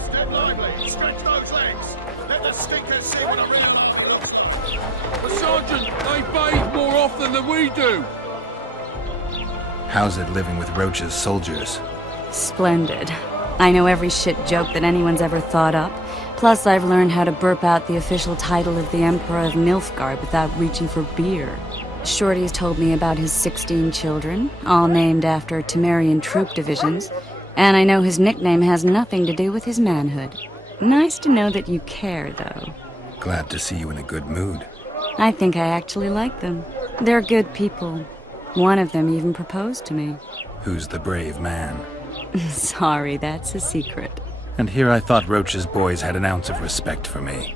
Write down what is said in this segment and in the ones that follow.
Step lively, stretch those legs. Let the stinkers see what a real are. But Sergeant, they bathe more often than we do. How's it living with Roach's soldiers? Splendid. I know every shit joke that anyone's ever thought up. Plus, I've learned how to burp out the official title of the Emperor of Nilfgaard without reaching for beer. Shorty's told me about his 16 children, all named after Temerian troop divisions, and I know his nickname has nothing to do with his manhood. Nice to know that you care, though. Glad to see you in a good mood. I think I actually like them. They're good people. One of them even proposed to me. Who's the brave man? Sorry, that's a secret. And here I thought Roach's boys had an ounce of respect for me.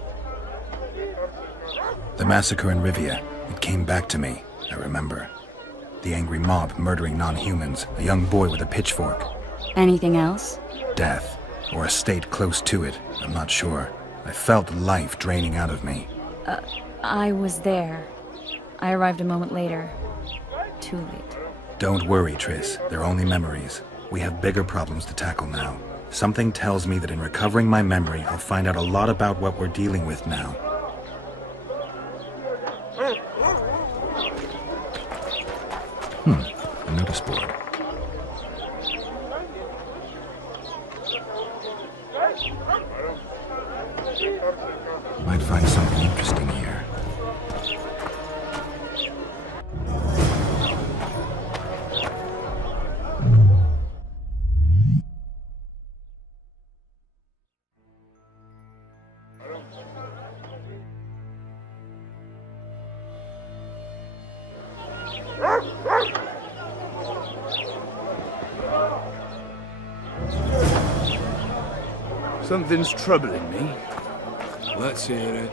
The massacre in Rivia, it came back to me, I remember. The angry mob murdering non-humans, a young boy with a pitchfork. Anything else? Death, or a state close to it, I'm not sure. I felt life draining out of me. I was there. I arrived a moment later. Too late. Don't worry, Triss. They're only memories. We have bigger problems to tackle now. Something tells me that in recovering my memory, I'll find out a lot about what we're dealing with now. A notice board. Might find something interesting here. Something's troubling me. Let's hear it.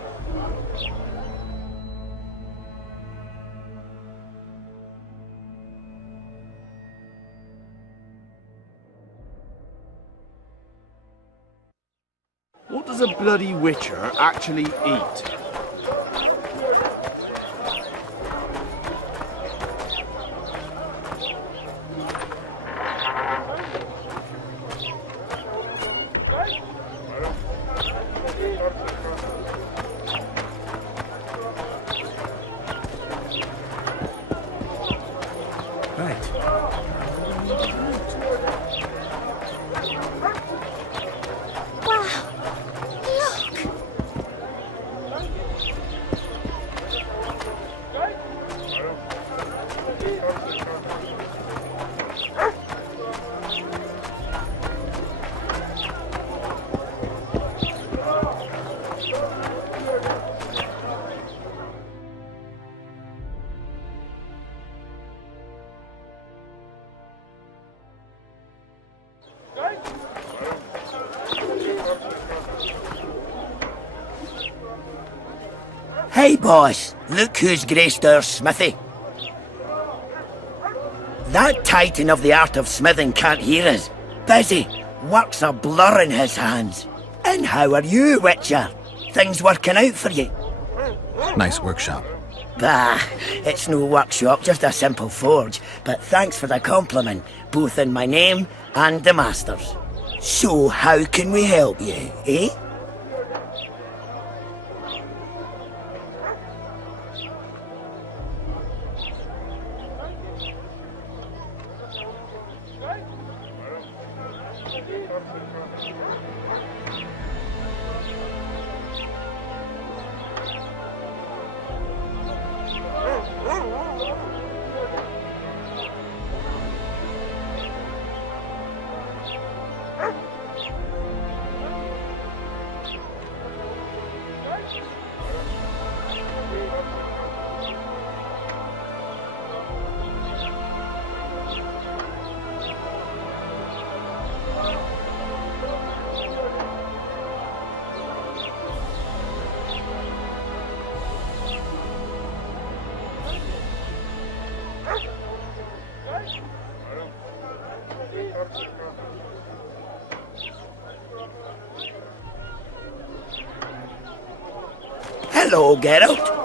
What does a bloody witcher actually eat? Hey boss, look who's graced our smithy. That titan of the art of smithing can't hear us. Busy, work's a blur in his hands. And how are you, Witcher? Things working out for you? Nice workshop. Bah, it's no workshop, just a simple forge. But thanks for the compliment, both in my name and the master's. So how can we help you, eh? Hello, Geralt.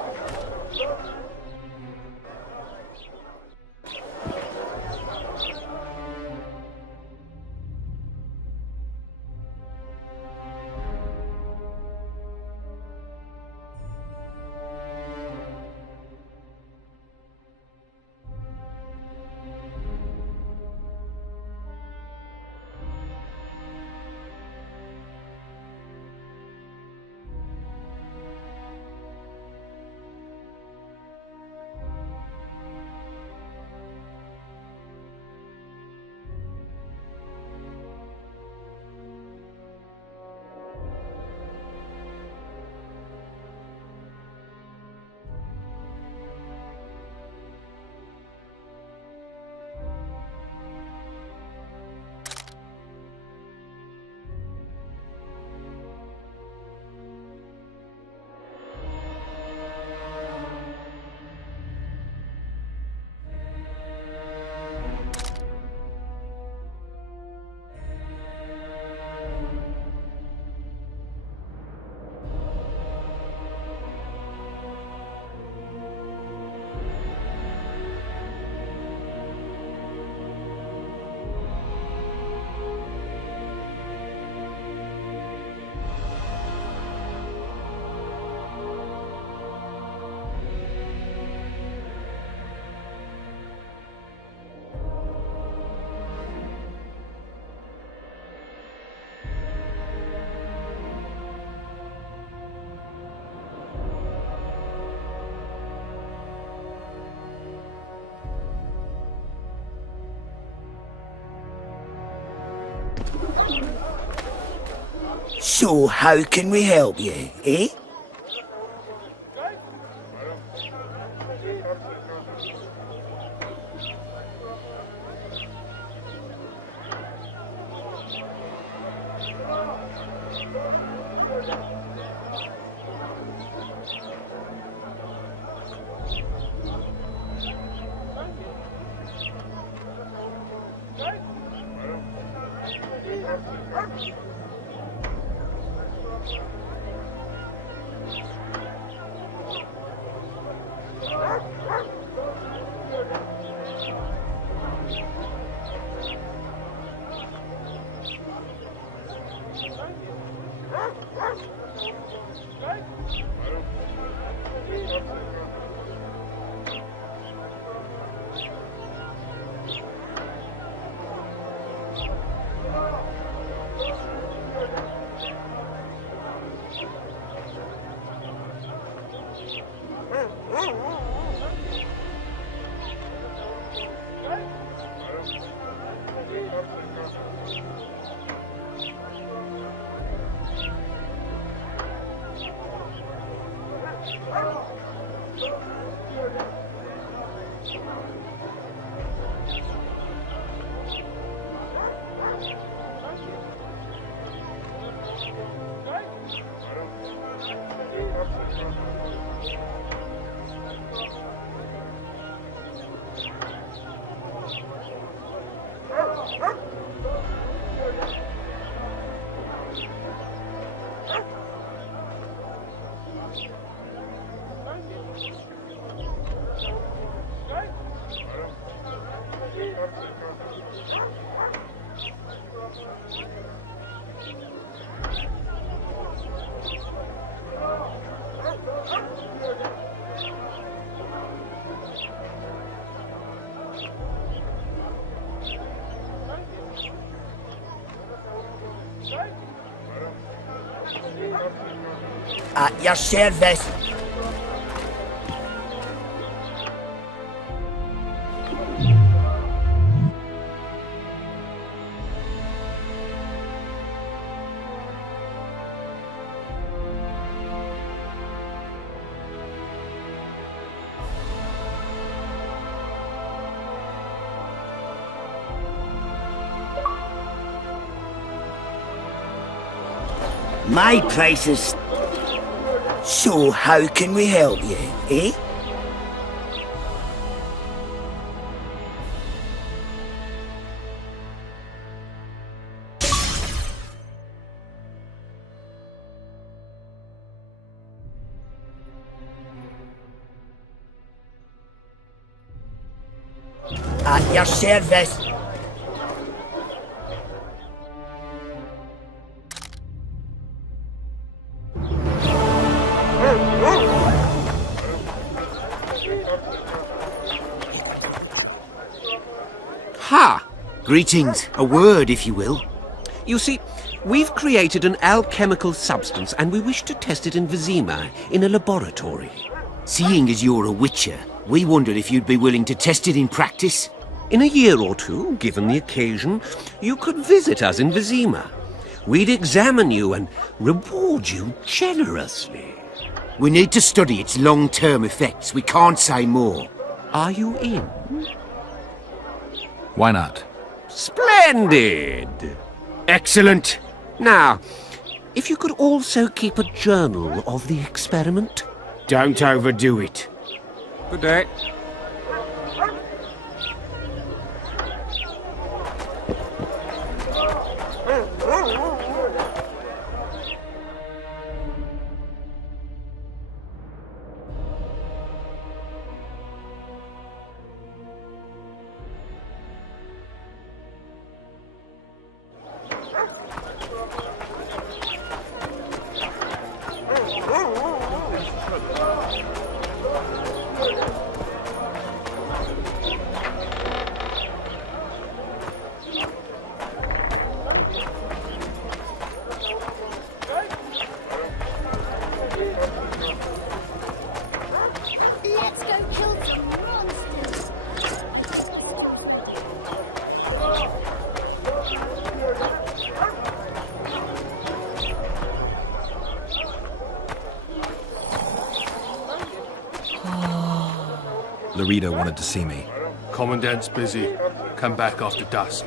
So, how can we help you, eh? At your service. My price is... So, how can we help you, eh? At your service. Ha! Greetings. A word, if you will. You see, we've created an alchemical substance and we wish to test it in Vizima, in a laboratory. Seeing as you're a witcher, we wondered if you'd be willing to test it in practice. In a year or two, given the occasion, you could visit us in Vizima. We'd examine you and reward you generously. We need to study its long-term effects. We can't say more. Are you in? Why not? Splendid! Excellent. Now, if you could also keep a journal of the experiment. Don't overdo it. Good day. Let's go kill some monsters. Laredo wanted to see me. Commandant's busy. Come back after dusk.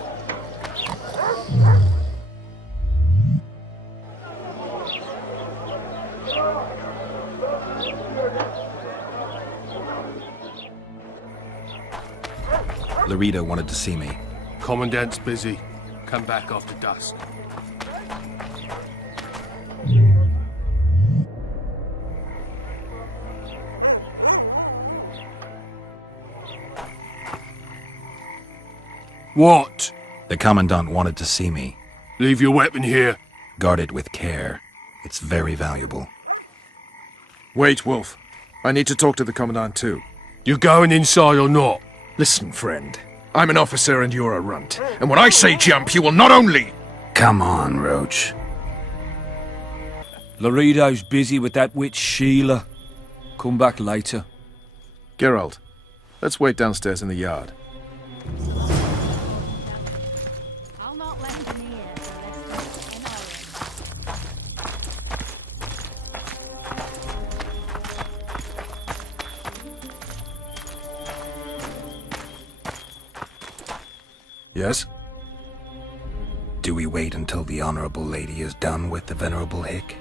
Laredo wanted to see me. Commandant's busy. Come back after dusk. What? The Commandant wanted to see me. Leave your weapon here. Guard it with care. It's very valuable. Wait, Wolf. I need to talk to the Commandant too. You going inside or not? Listen, friend. I'm an officer and you're a runt. And when I say jump, you will not only... Come on, Roach. Laredo's busy with that witch Sheila. Come back later. Geralt, let's wait downstairs in the yard. I'll not lend an ear to less than Yes? Do we wait until the Honorable Lady is done with the Venerable Hick?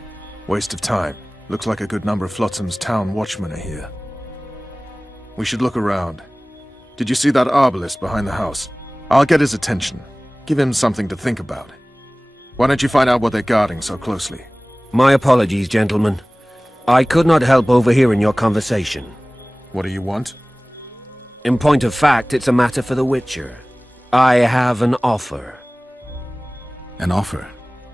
Waste of time. Looks like a good number of Flotsam's town watchmen are here. We should look around. Did you see that arbalist behind the house? I'll get his attention. Give him something to think about. Why don't you find out what they're guarding so closely? My apologies, gentlemen. I could not help overhearing your conversation. What do you want? In point of fact, it's a matter for the Witcher. I have an offer. An offer?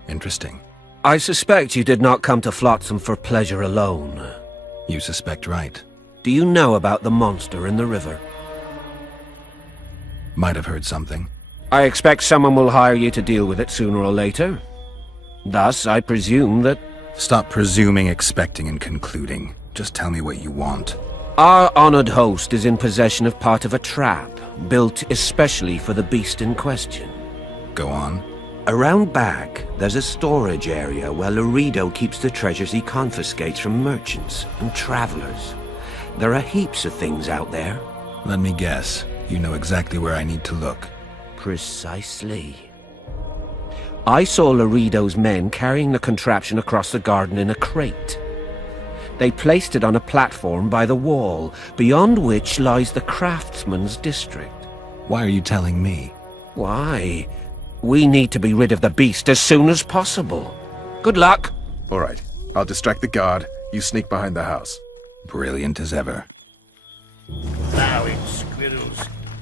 Interesting. I suspect you did not come to Flotsam for pleasure alone. You suspect right. Do you know about the monster in the river? Might have heard something. I expect someone will hire you to deal with it sooner or later. Thus, I presume that... Stop presuming, expecting, and concluding. Just tell me what you want. Our honored host is in possession of part of a trap, built especially for the beast in question. Go on. Around back, there's a storage area where Laredo keeps the treasures he confiscates from merchants and travelers. There are heaps of things out there. Let me guess. You know exactly where I need to look. Precisely. I saw Laredo's men carrying the contraption across the garden in a crate. They placed it on a platform by the wall, beyond which lies the craftsman's district. Why are you telling me? Why? We need to be rid of the beast as soon as possible. Good luck. All right. I'll distract the guard. You sneak behind the house. Brilliant as ever. Bowing squirrels.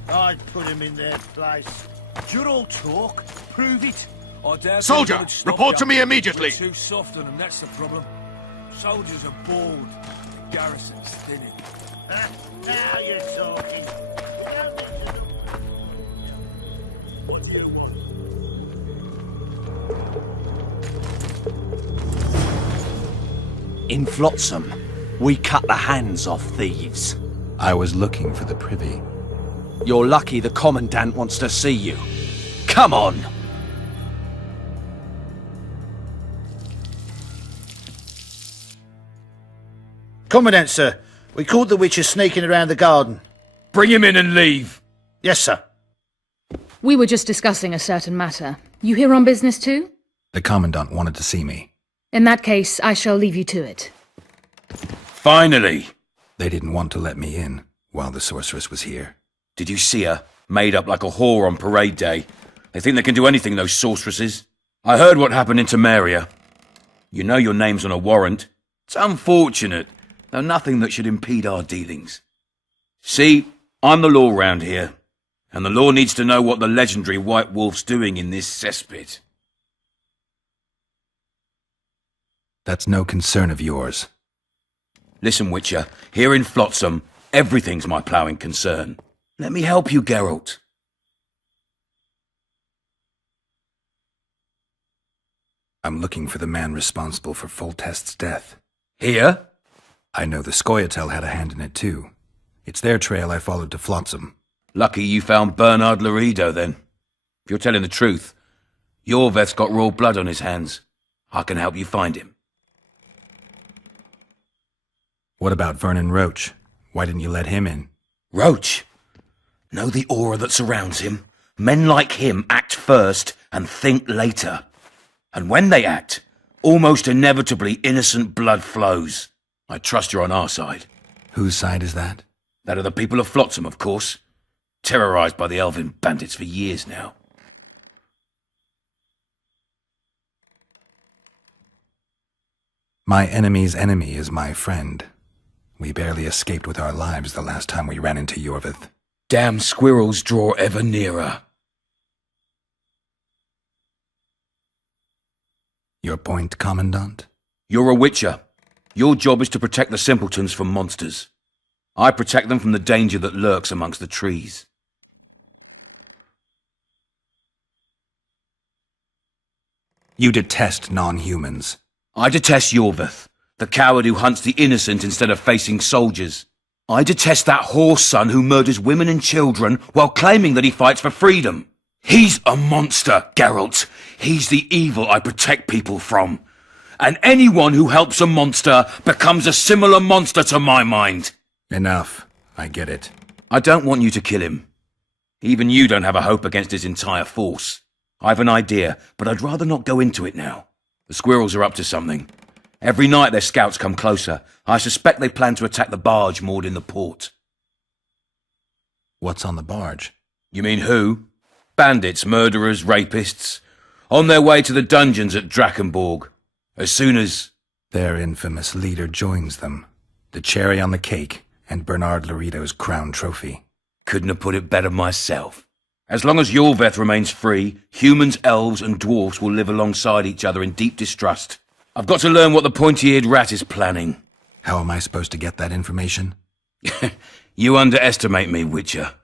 I'd put him in their place. You're all talk. Prove it. I dare Soldier, the village stop report to you. me immediately. We're too soft on them, that's the problem. Soldiers are bored. Garrison's thinning. Now you're talking. What do you want? In Flotsam, we cut the hands off thieves. I was looking for the privy. You're lucky the Commandant wants to see you. Come on! Commandant, sir. We caught the Witcher sneaking around the garden. Bring him in and leave. Yes, sir. We were just discussing a certain matter. You here on business too? The Commandant wanted to see me. In that case, I shall leave you to it. Finally! They didn't want to let me in while the sorceress was here. Did you see her? Made up like a whore on parade day. They think they can do anything, those sorceresses. I heard what happened in Temeria. You know your name's on a warrant. It's unfortunate, though nothing that should impede our dealings. See, I'm the law round here, and the law needs to know what the legendary White Wolf's doing in this cesspit. That's no concern of yours. Listen, Witcher, here in Flotsam, everything's my ploughing concern. Let me help you, Geralt. I'm looking for the man responsible for Foltest's death. Here? I know the Scoia'tael had a hand in it too. It's their trail I followed to Flotsam. Lucky you found Bernard Laredo, then. If you're telling the truth, Yorveth's got raw blood on his hands. I can help you find him. What about Vernon Roach? Why didn't you let him in? Roach? Know the aura that surrounds him? Men like him act first and think later. And when they act, almost inevitably innocent blood flows. I trust you're on our side. Whose side is that? That of the people of Flotsam, of course. Terrorized by the elven bandits for years now. My enemy's enemy is my friend. We barely escaped with our lives the last time we ran into Yorveth. Damn squirrels draw ever nearer. Your point, Commandant? You're a Witcher. Your job is to protect the simpletons from monsters. I protect them from the danger that lurks amongst the trees. You detest non-humans. I detest Yorveth, the coward who hunts the innocent instead of facing soldiers. I detest that whore son who murders women and children while claiming that he fights for freedom. He's a monster, Geralt. He's the evil I protect people from. And anyone who helps a monster becomes a similar monster to my mind. Enough. I get it. I don't want you to kill him. Even you don't have a hope against his entire force. I've an idea, but I'd rather not go into it now. The squirrels are up to something. Every night their scouts come closer. I suspect they plan to attack the barge moored in the port. What's on the barge? You mean who? Bandits, murderers, rapists. On their way to the dungeons at Drakenborg. As soon as... Their infamous leader joins them. The cherry on the cake, and Bernard Laredo's crown trophy. Couldn't have put it better myself. As long as Yorveth remains free, humans, elves, and dwarfs will live alongside each other in deep distrust. I've got to learn what the pointy-eared rat is planning. How am I supposed to get that information? You underestimate me, Witcher.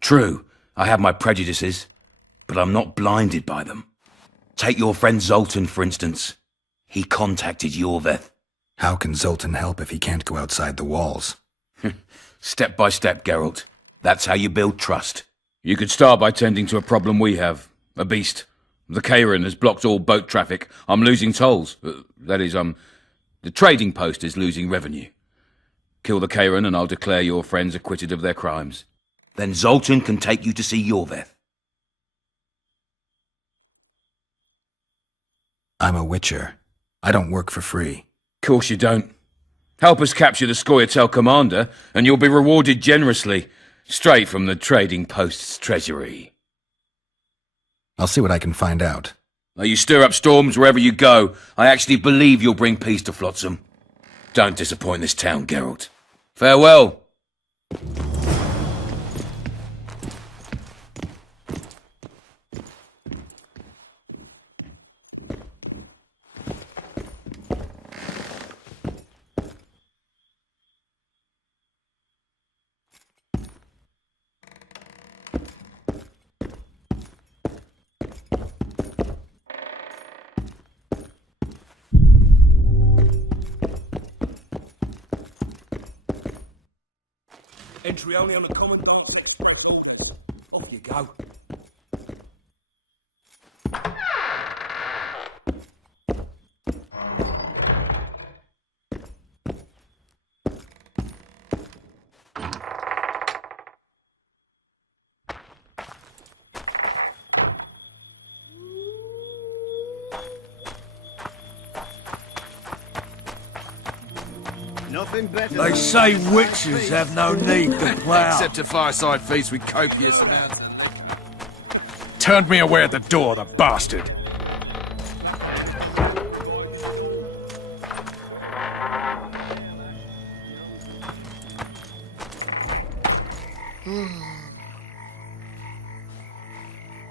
True, I have my prejudices, but I'm not blinded by them. Take your friend Zoltan, for instance. He contacted Yorveth. How can Zoltan help if he can't go outside the walls? Step by step, Geralt. That's how you build trust. You could start by tending to a problem we have. A beast. The Kairan has blocked all boat traffic. I'm losing tolls. That is, the trading post is losing revenue. Kill the Kairan and I'll declare your friends acquitted of their crimes. Then Zoltan can take you to see Yorveth. I'm a Witcher. I don't work for free. Course you don't. Help us capture the Scoia'tael commander, and you'll be rewarded generously, straight from the trading post's treasury. I'll see what I can find out. Now you stir up storms wherever you go. I actually believe you'll bring peace to Flotsam. Don't disappoint this town, Geralt. Farewell. Entry only on the Commandant's express order. Off you go. Nothing better. They say witches have no need to plough. Except to fireside feasts with copious amounts of... Turned me away at the door, the bastard!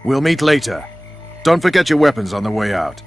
We'll meet later. Don't forget your weapons on the way out.